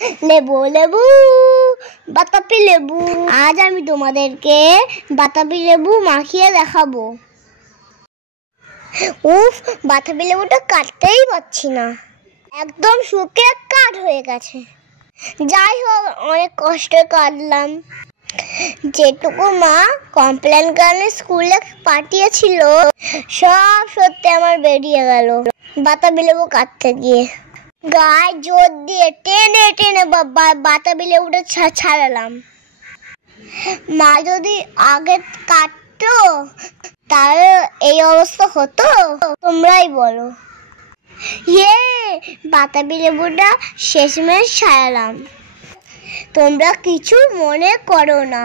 লেবু লেবু বাতাবি লেবু। আজ আমি তোমাদেরকে বাতাবি লেবু মাখিয়ে দেখাবো। উফ, বাতাবি লেবুটা কাটতেই পারছি না, একদম শুকিয়ে কাঠ হয়ে গেছে। যাই হোক, অনেক কষ্টে কাটলাম। যেটুকু মা কমপ্লেন করে স্কুলে পাঠিয়েছিল সব সত্যি আমার বেরিয়ে গেল বাতাবি লেবু কাটতে গিয়ে। গায়ে জোর দিয়ে টেনে টেনে বাতাবি লেবুটা ছাড়ালাম। মা যদি আগে কাটতো তাহলে এই অবস্থা হতো? তোমরাই বলো। বাতাবি লেবুটা শেষমেশ ছাড়ালাম। তোমরা কিছু মনে করো না,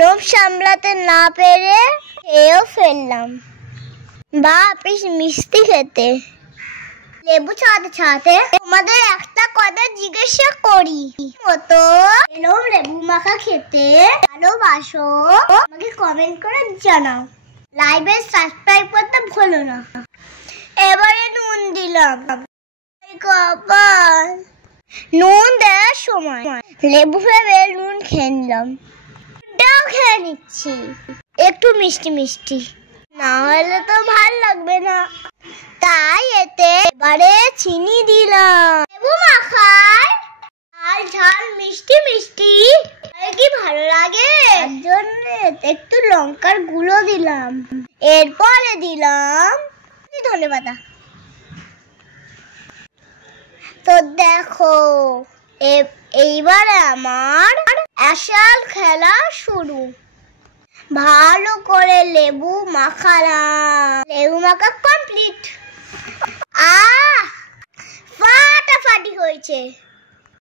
লোভ সামলাতে না পেরে খেয়েও ফেললাম। বেশ মিষ্টি খেতে। লেবু ছাড়াতে ছাড়াতে তোমাদের একটা কথা জিজ্ঞাসা করি, মতো এরকম লেবু মাখা খেতে ভালোবাসো? আমাকে কমেন্ট করে জানাও। লাইভে সাবস্ক্রাইব করতে ভুলো না। এবারে নুন দিলাম। নুন দেওয়ার সময় লেবু ভেবে নুন খেয়ে নিলাম। খেয়ে নিচ্ছি একটু মিষ্টি মিষ্টি, না হলে তো ভাল লাগবে না, তাই এতে এবারে চিনি দিলাম। লেবু মাখায় ঝাল ঝাল মিষ্টি মিষ্টি কি ভালো লাগে, তার জন্য একটু লঙ্কার গুঁড়ো দিলাম। এরপরে দিলাম ধনেপাতা। তো দেখো, এইবারে আমার আসল খেলা শুরু। ভালো করে লেবু মাখালাম। লেবু মাখা কমপ্লিট। ফাটাফাটি হয়েছে।